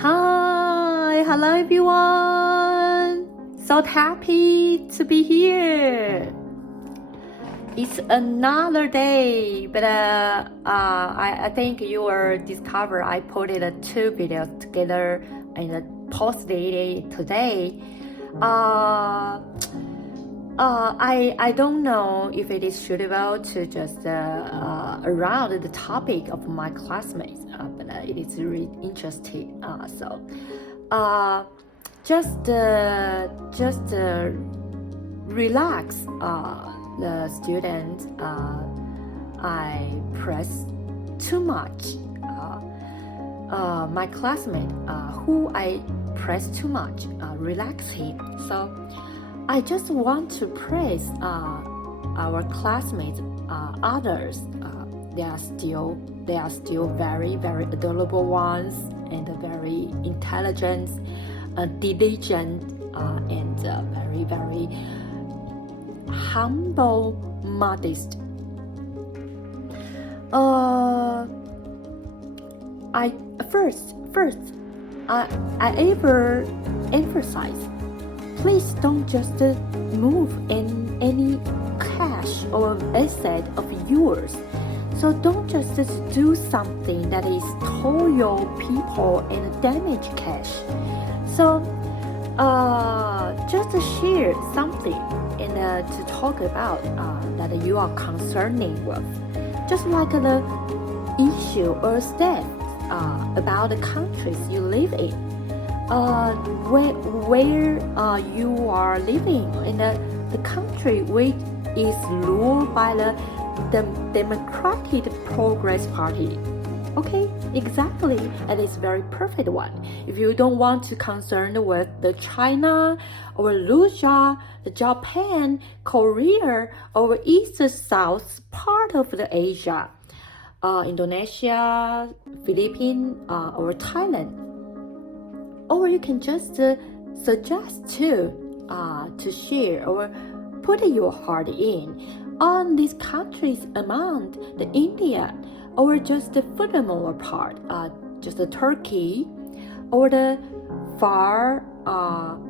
Hi, hello everyone. So happy to be here. It's another day, but I think you will discover I put two videos together and posted it today. I don't know if it is suitable to just around the topic of my classmates, but it is really interesting. Just relax the student. I press too much. My classmate who I press too much, relax him. So I just want to praise our classmates, others. They are still very adorable ones and very intelligent, diligent, and very humble, modest. I ever emphasize. Please don't just move in any cash or asset of yours. So don't just do something that is toil people and damage cash. So just share something and to talk about that you are concerning with. Just like the issue or step about the countries you live in. Where you are living in the country which is ruled by the Democratic Progress Party. Okay, exactly, and it's very perfect one. If you don't want to concern with the China or Russia, the Japan, Korea, or east south part of the Asia, Indonesia, Philippines, or Thailand. Or you can just suggest to share or put your heart in on these countries among the India or just the furthermore part, just the Turkey or the far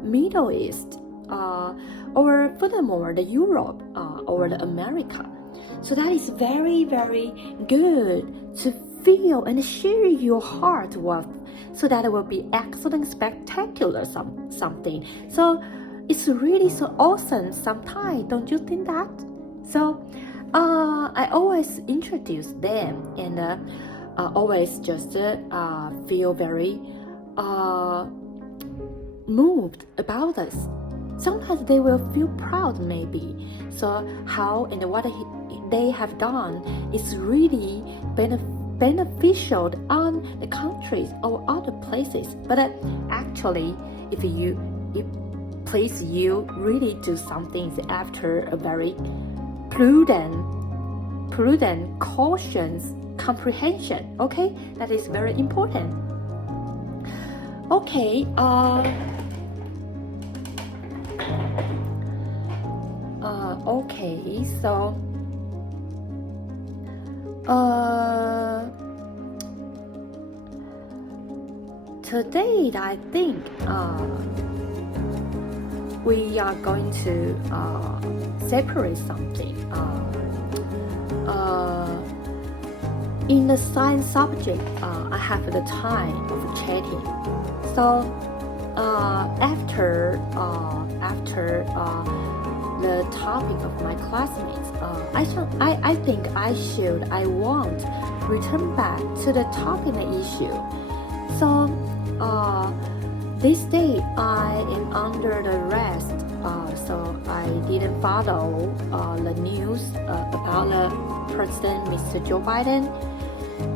Middle East or furthermore the Europe or the America. So that is very good to feel and share your heart with. So that it will be excellent, spectacular something. So it's really so awesome sometimes, don't you think that? So I always introduce them and always just feel very moved about this. Sometimes they will feel proud maybe. So how and what they have done is really beneficial on the countries or other places. But actually, if you really do something after a very prudent, cautious comprehension. Okay, that is very important. Okay. Okay. So. Today, I think we are going to separate something. In the science subject, I have the time of chatting. So after the topic of my classmates, I want return back to the topic issue. So this day I am under the rest, so I didn't follow the news about the President Mr. Joe Biden.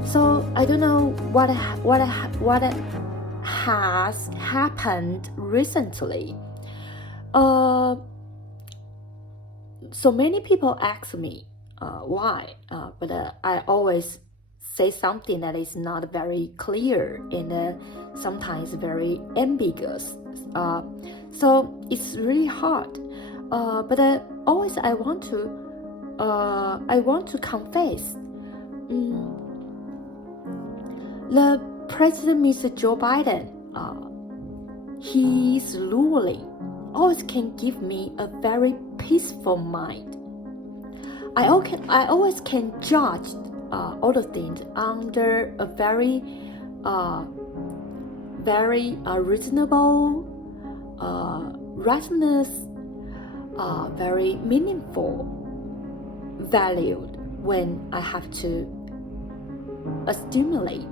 So I don't know what has happened recently. So many people ask me why, but I always say something that is not very clear and sometimes very ambiguous. So it's really hard. But always I want to confess. The President Mr. Joe Biden his ruling always can give me a very peaceful mind. I always can judge all the things under a very reasonable, rationalist, very meaningful, valued when I have to estimate.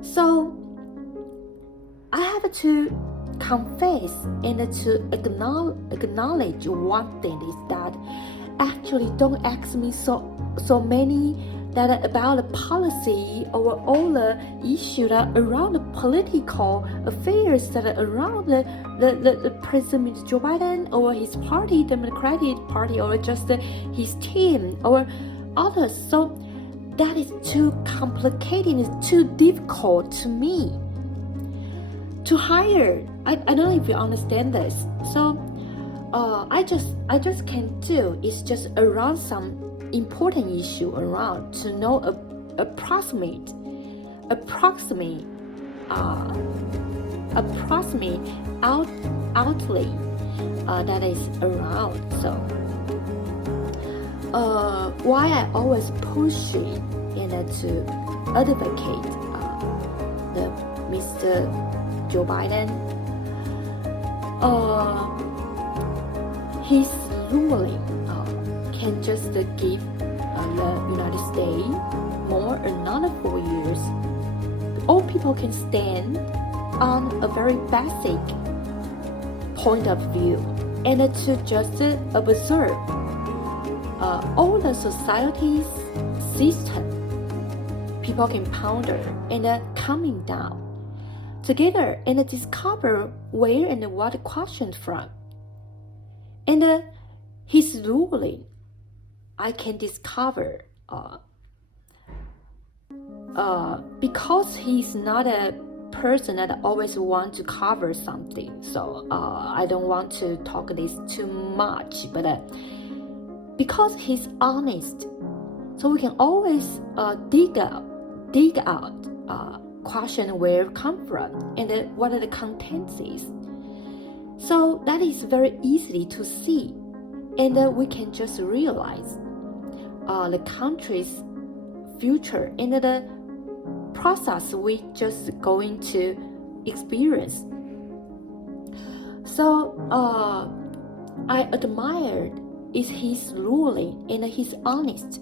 So I have to confess and to acknowledge one thing is that actually don't ask me so many that about the policy or all the issues that around the political affairs that are around the President Joe Biden or his party, Democratic Party, or just his team or others. So that is too complicated, it's too difficult to me to hire. I don't know if you understand this. So I just can do is just around some important issue around to know approximate outlay that is around. So why I always push it to advocate the Mr. Joe Biden, his ruling can just give the United States more another 4 years. All people can stand on a very basic point of view and to just observe all the society's system. People can ponder and coming down together and discover where and what questions from. And his ruling, I can discover because he's not a person that always want to cover something. So I don't want to talk this too much, but because he's honest, so we can always dig out question where it come from and what are the contents is. So that is very easy to see, and we can just realize the country's future and the process we just going to experience. So I admired is his ruling and he's honest.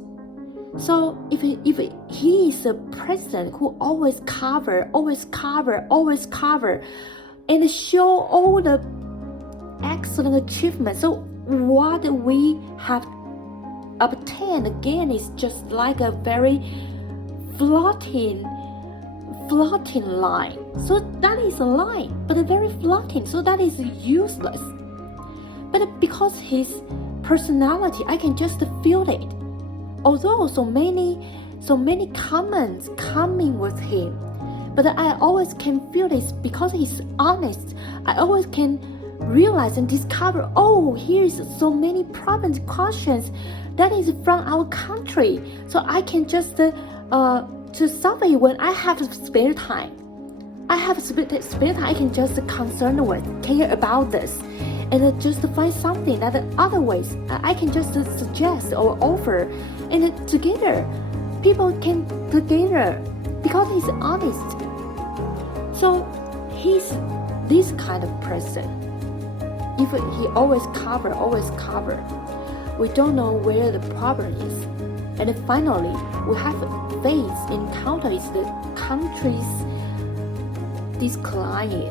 So if he is a president who always cover and show all the excellent achievements, so what we have obtained again is just like a very floating line. So that is a line, but a very floating, so that is useless. But because his personality, I can just feel it. Although so many comments coming with him, but I always can feel this because he's honest. I always can realize and discover, oh, here's so many problems, questions that is from our country. So I can just to solve it when I have spare time. I have spare time. I can just concern with, care about this, and just find something that other ways I can just suggest or offer, and together people can together because he's honest. So he's this kind of person. If he always cover, we don't know where the problem is, and finally we have faced encounter is the country's decline.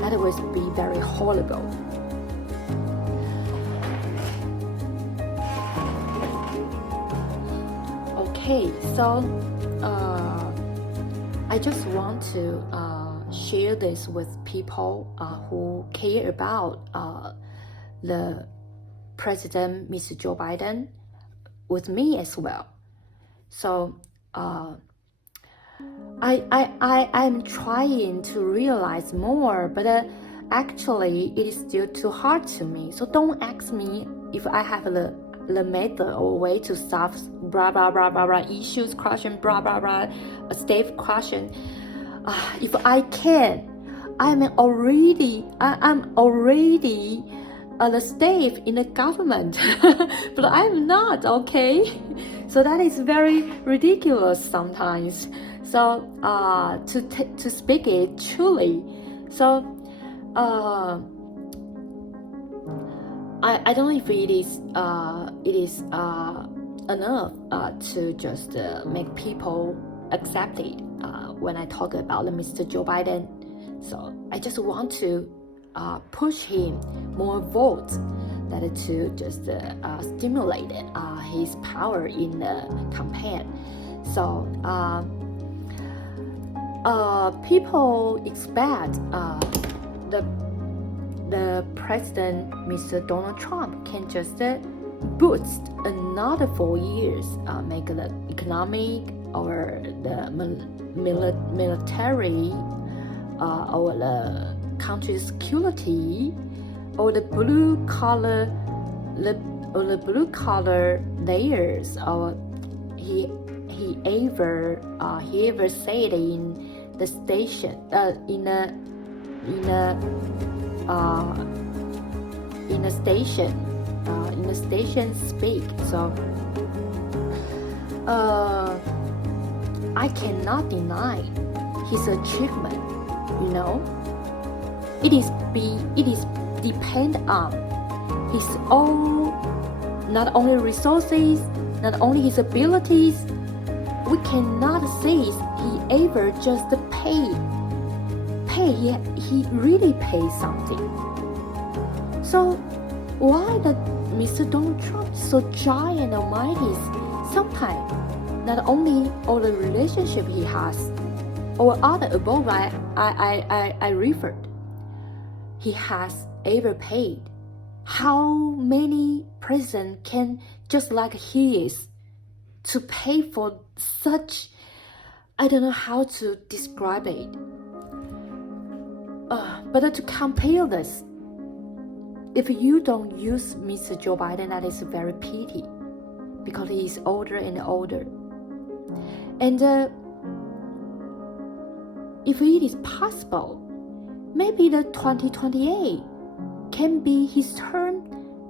That would be very horrible. Okay, so I just want to share this with people who care about the President, Mr. Joe Biden, with me as well. So I'm trying to realize more, but actually it is still too hard to me. So don't ask me if I have the the method or way to solve blah blah blah blah blah issues question blah blah blah state question. If I can, I'm already the staff in the government, but I'm not, okay? So that is very ridiculous sometimes. So to speak it truly, so I don't know if it is enough to just make people accept it when I talk about Mr. Joe Biden. So I just want to push him more votes that to just stimulate his power in the campaign. So people expect the president, Mr. Donald Trump, can just boost another 4 years, make the economic or the military or the country's security or the blue collar layers. Or he ever said in the station in the station speak. So I cannot deny his achievement. You know, it is depend on his own, not only resources, not only his abilities. We cannot say he ever just pay. He really paid something. So why that Mr. Donald Trump is so giant and almighty? Sometimes not only all the relationship he has or other above I referred, he has ever paid. How many presidents can just like he is to pay for such? I don't know how to describe it. But to compare this, if you don't use Mr. Joe Biden, that is very pity, because he is older and older. And if it is possible, maybe the 2028 can be his turn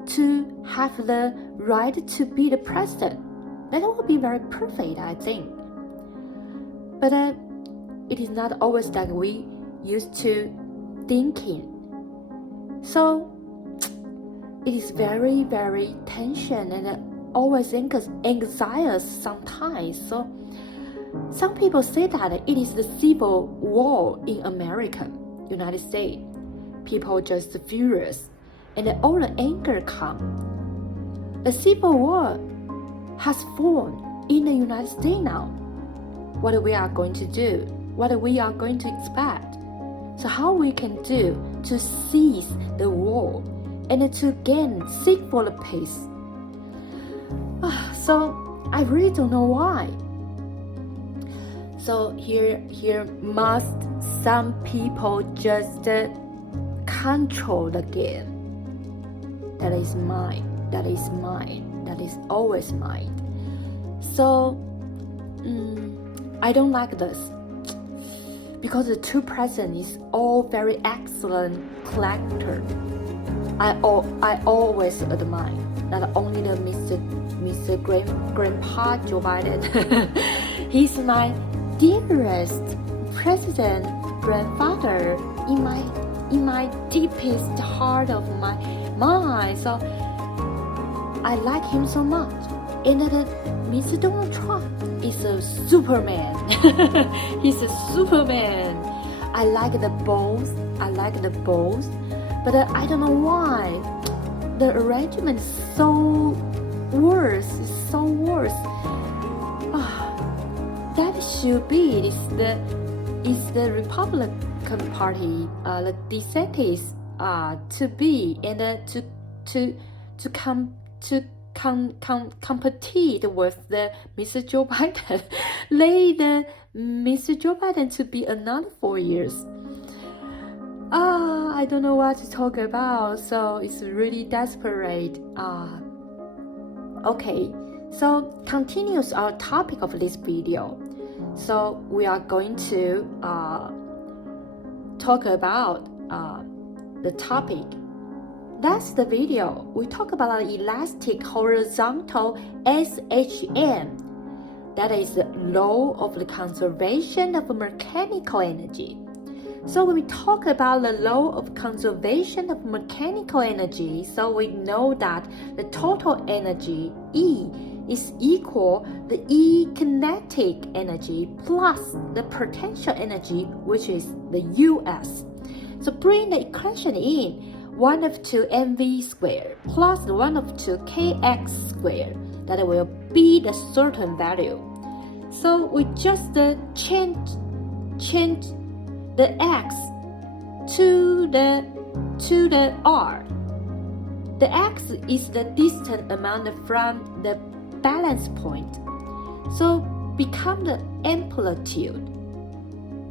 to have the right to be the president. That would be very perfect, I think. But it is not always like we used to thinking. So it is very, very tension and always anxious sometimes. So some people say that it is the civil war in America, United States. People just furious, and all the anger come. The civil war has formed in the United States now. What we are going to do? What we are going to expect? So how we can do to cease the war and to again seek for the peace? So I really don't know why. So here must some people just control the game. That is mine. That is mine. That is always mine. So I don't like this, because the two presidents is all very excellent character. I always admire not only the Mr. Grandpa Joe Biden. He's my dearest president grandfather in my deepest heart of my mind. So I like him so much. And Mr. Donald Trump is a Superman. He's a Superman. I like the both. But I don't know why the arrangement is so worse. That should be is the Republican Party, the DeSantis to be and to compete with the Mr. Joe Biden. The Mr. Joe Biden to be another 4 years. I don't know what to talk about, so it's really desperate. Okay, so continues our topic of this video. So we are going to talk about the topic. That's the video. We talk about an elastic horizontal SHM. That is the law of the conservation of mechanical energy. So when we talk about the law of conservation of mechanical energy, so we know that the total energy E is equal the E kinetic energy plus the potential energy, which is the US. So bring the equation in, 1 of 2 mv squared plus 1 of 2 kx squared. That will be the certain value. So we just change the x to the r. The x is the distance amount from the balance point. So become the amplitude,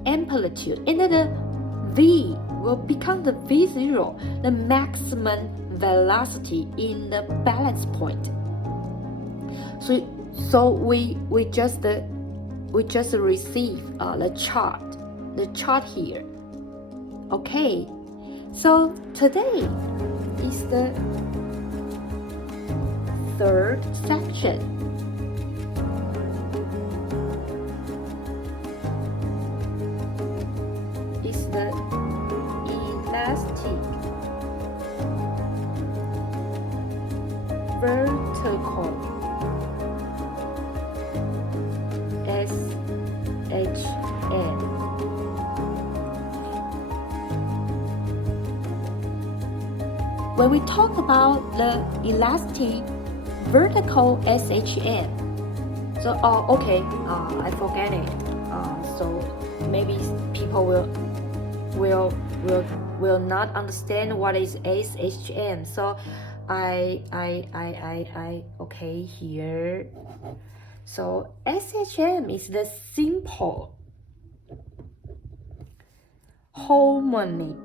and then the v will become the v0, the maximum velocity in the balance point. So we just receive the chart here. Okay, so today is the third section. Is the elastic vertical SHM. When we talk about the elastic vertical SHM, so I forget it. So maybe people will not understand what is SHM. So okay here. So SHM is the simple harmonic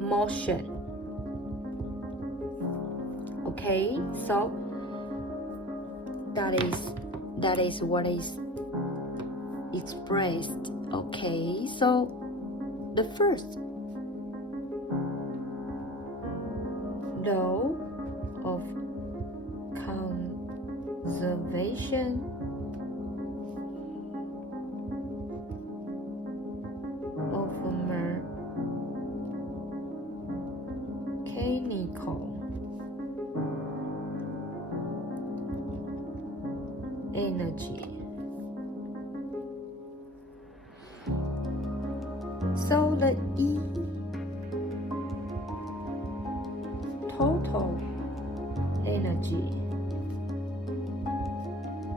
motion. Okay, so that is what is expressed. Okay, so the first law of conservation of mechanical energy. So the E total energy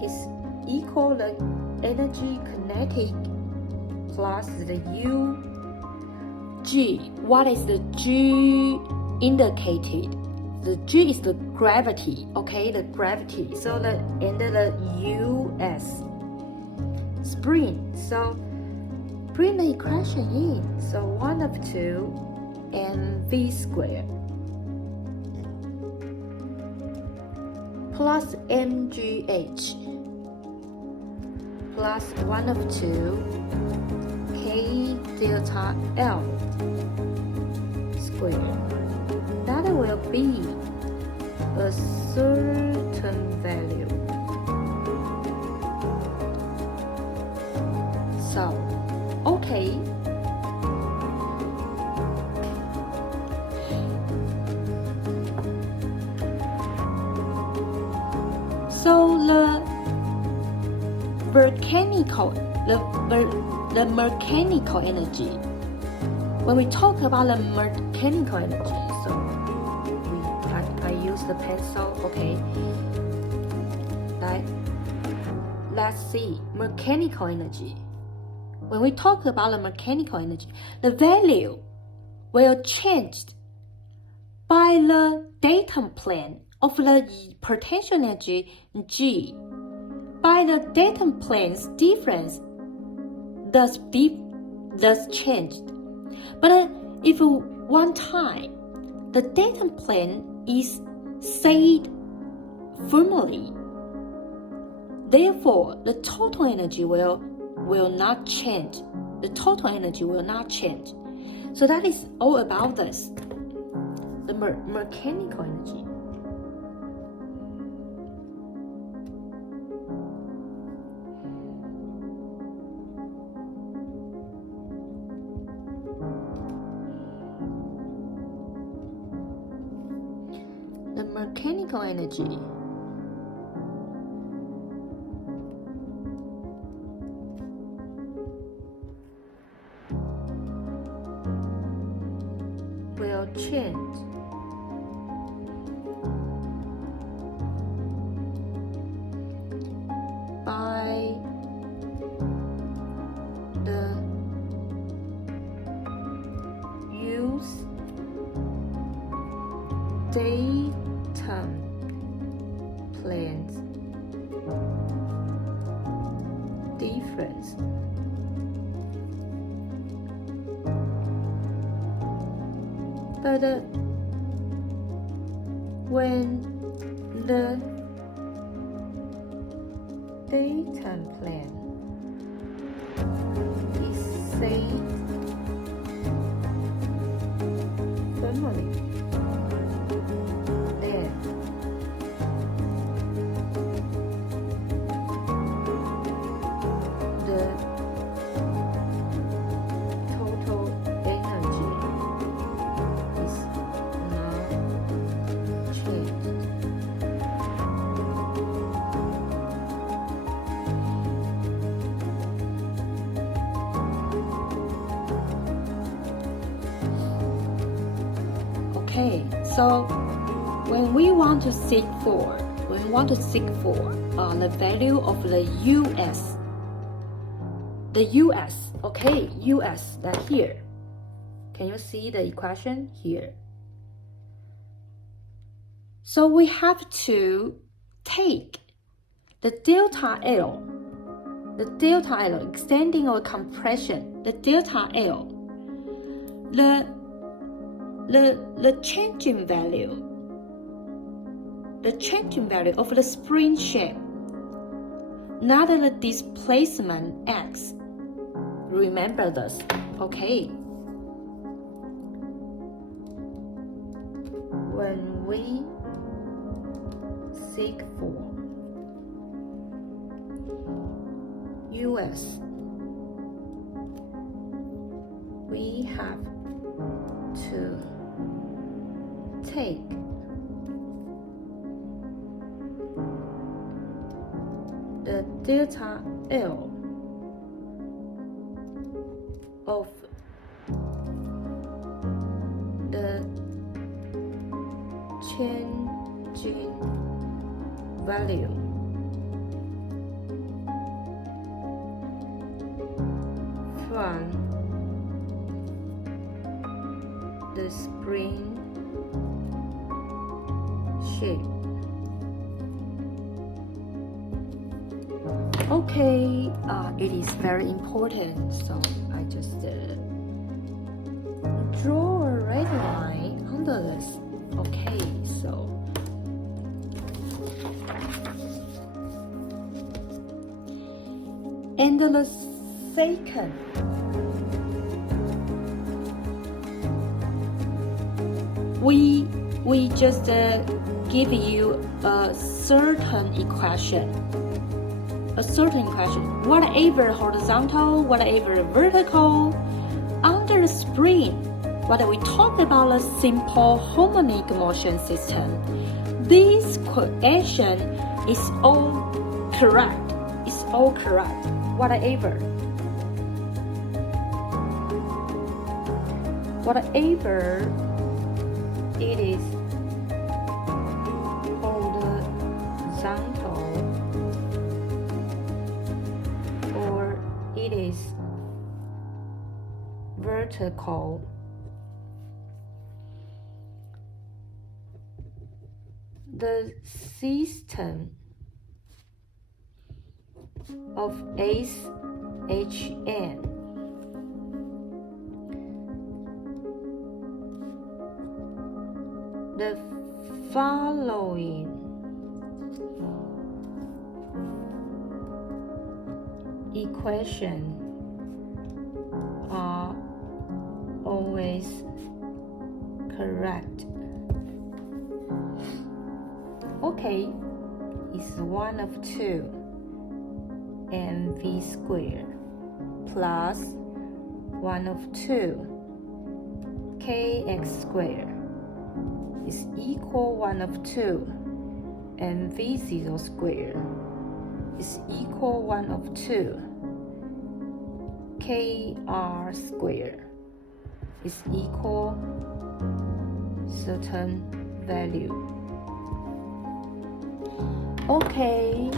is equal the energy kinetic plus the U G. What is the G indicated? The G is the gravity, okay, the gravity. So the US spring. So bring the equation in. So 1 of 2 mv squared plus mgh plus 1 of 2 k delta L squared. That will be a certain value. So, okay. So the mechanical energy. When we talk about the mechanical energy, so I use the pencil. Okay. Let's see mechanical energy. When we talk about the mechanical energy, the value will change by the datum plane of the potential energy G. By the datum plane's difference, the thus changed. But if one time the datum plane is set firmly, therefore the total energy will not change. The total energy will not change. So that is all about this, the mechanical energy. The mechanical energy will change by the use datum planes difference. But when the datum plane is set firmly, then the total energy is not changed. Okay, so when we want to seek for the value of the US, okay, US, that here. Can you see the equation here? So we have to take the delta L, extending or compression, the delta L, the changing value of the spring shape, not the displacement x. Remember this, okay? When we seek for US, we have to take the delta L of the changing value from the spring shape. Okay, it is very important, so I just draw a red line under this. Okay, so and the second, we just give you a certain equation. Whatever horizontal, whatever vertical, under the spring, what we talk about a simple harmonic motion system, this equation is all correct. It's all correct. Whatever it is, horizontal or it is vertical, the system of SHN the following equation are always correct. Okay, it's 1 of 2 mv squared plus 1 of 2 kx squared is equal 1 of 2 mv0 squared is equal 1 of 2 kr squared is equal certain value. Okay,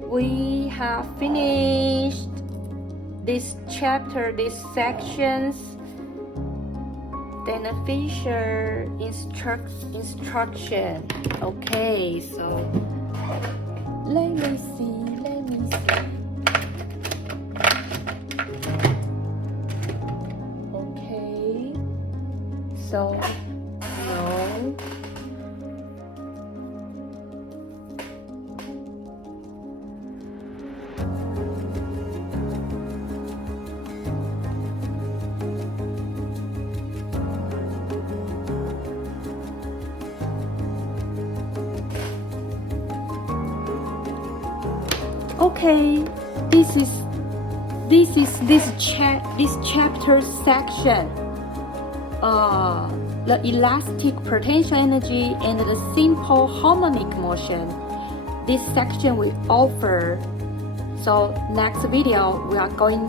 we have finished this chapter, these sections. Beneficial instruction. Okay, so let me see. Okay, so no. Okay, this chapter section. The elastic potential energy and the simple harmonic motion. This section we offer. So next video we are going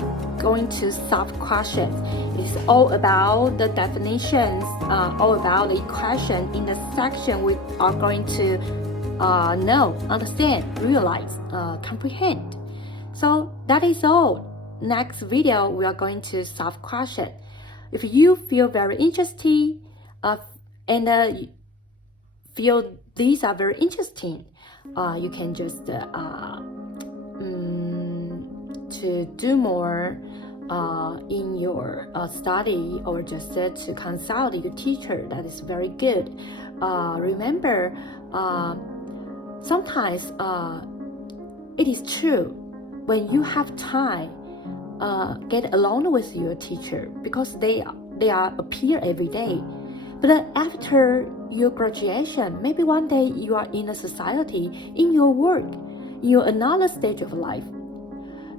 to solve questions. It's all about the definitions, all about the equation. In the section we are going to know, understand, realize, comprehend. So that is all. Next video we are going to solve question. If you feel very interested and feel these are very interesting, you can just to do more in your study, or just to consult your teacher. That is very good. Remember, sometimes it is true, when you have time, get along with your teacher, because they appear every day. But after your graduation, maybe one day you are in a society, in your work, in your another stage of life,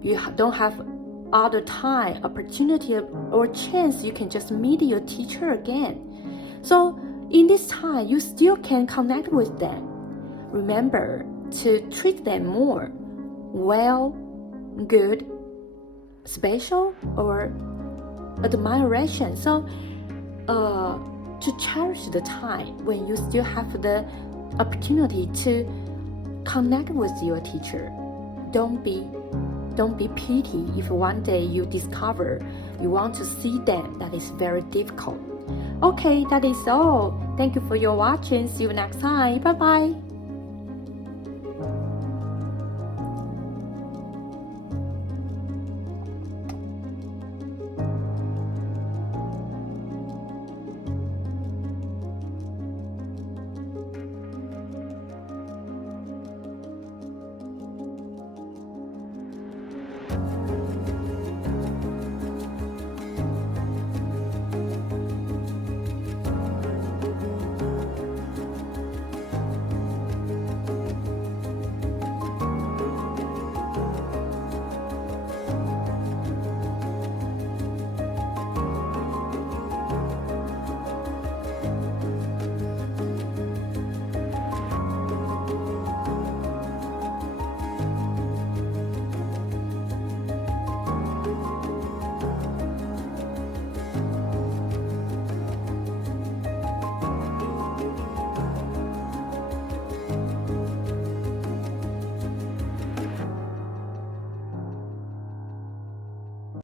you don't have other time, opportunity, or chance you can just meet your teacher again. So in this time, you still can connect with them. Remember to treat them more well, good, special, or admiration. So to cherish the time when you still have the opportunity to connect with your teacher. Don't be pity if one day you discover you want to see them. That is very difficult. Okay, that is all. Thank you for your watching. See you next time. Bye bye.